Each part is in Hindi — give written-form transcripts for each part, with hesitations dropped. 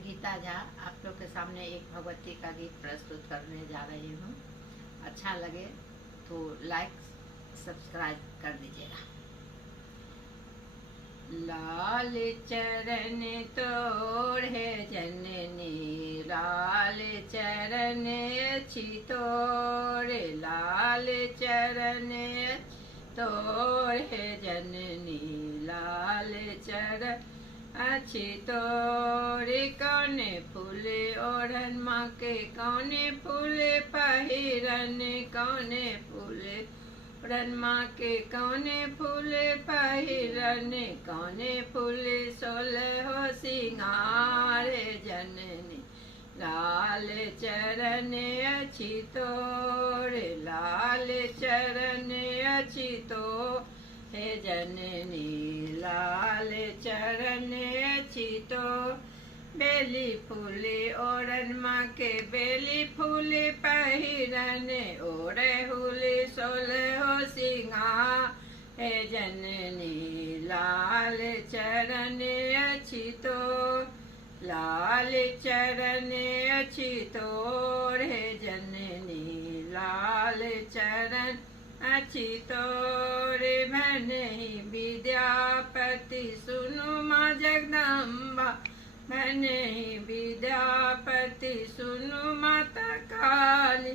मैं गीता झा आप लोग के सामने एक भगवती का गीत प्रस्तुत करने जा रही हूँ। अच्छा लगे तो लाइक सब्सक्राइब कर दीजिएगा। लाल चरण तोड़े जननी, लाल चरण अच्छी तोड़े, लाल चरण तोड़े जननी, लाल चरण अच्छी तोड़े। कौने फूले ओढ़न माँ के, कौने फूले पहिरन, कौने फूले ओढ़न माँ के, कौने फूले पहिरन, कौने फूले सोलहो सिंगार जननी, लाल चरण अच्छी तोड़े, लाल चरण अच्छी तो हे जननी, लाल चरण अच्छी तो। बेली फूले ओढ़न माँ के, बेली फूले पहिरन, ओढ़े हुले सोलहो सिंगार हे जननी, लाल चरण अच्छी तो, लाल चरण अच्छी तोड़ हे जननी, लाल चरण अच्छी तोरे। भनहि विद्यापति सुनु माँ जगदम्बा, भनहि विद्यापति सुनु माता काली,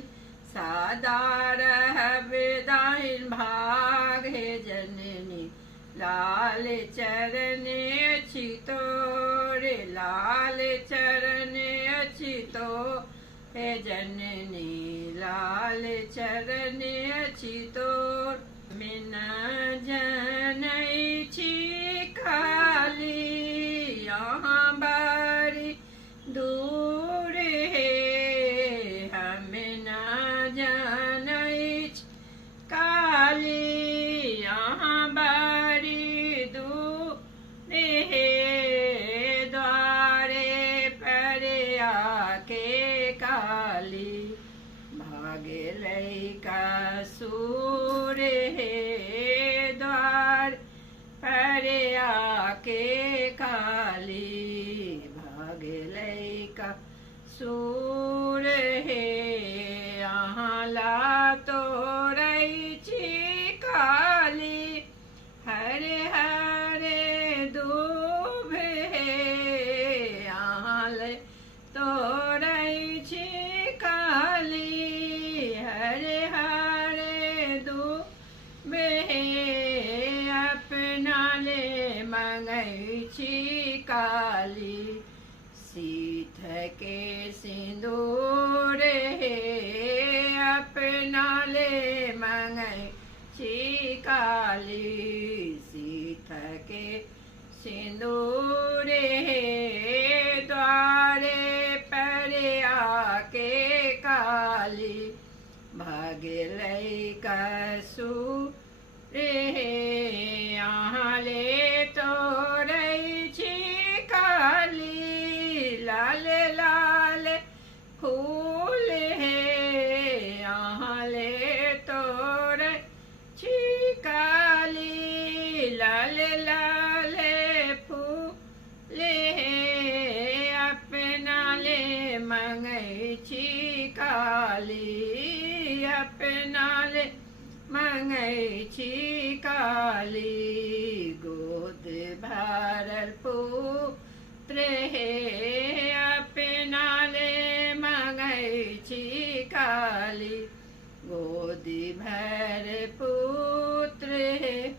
सदा रहबे दाहिन भाग हे जननी, लाल चरण अच्छी तोरे, लाल चरण अच्छी तो हे जननी, लाल चरण अच्छी तोर। में न जनई छी काली, यहाँ बारी दूर है, हमें न जनई छी काली, यहाँ बारी दूर है, द्वारे पर आके काली, भागे लैका सूर है, द्वार पर आके काली, भागे लैका सूर है। यहाँ ला तो रही छी काली, हरे हरे दूब है, यहाँ ले तो रही छी काली, हरे हरे दूब है, अपना ले मंगई छी काली, सीत के सिंदूर है, अपना ले मंगई छी काली, सीत के सिंदूर है, द्वारे पर आके काली, भागे लैका सूर है, यहाँ ले तो रही छी काली, लाल लाल फूल है, यहाँ ले तो रही छी काली, लाल लाल फूल है, अपना ले मंगई छी काली, अपना ले मंगई छी काली, गोद भरल पुत्र है, अपना ले मंगई छी काली, गोदी भर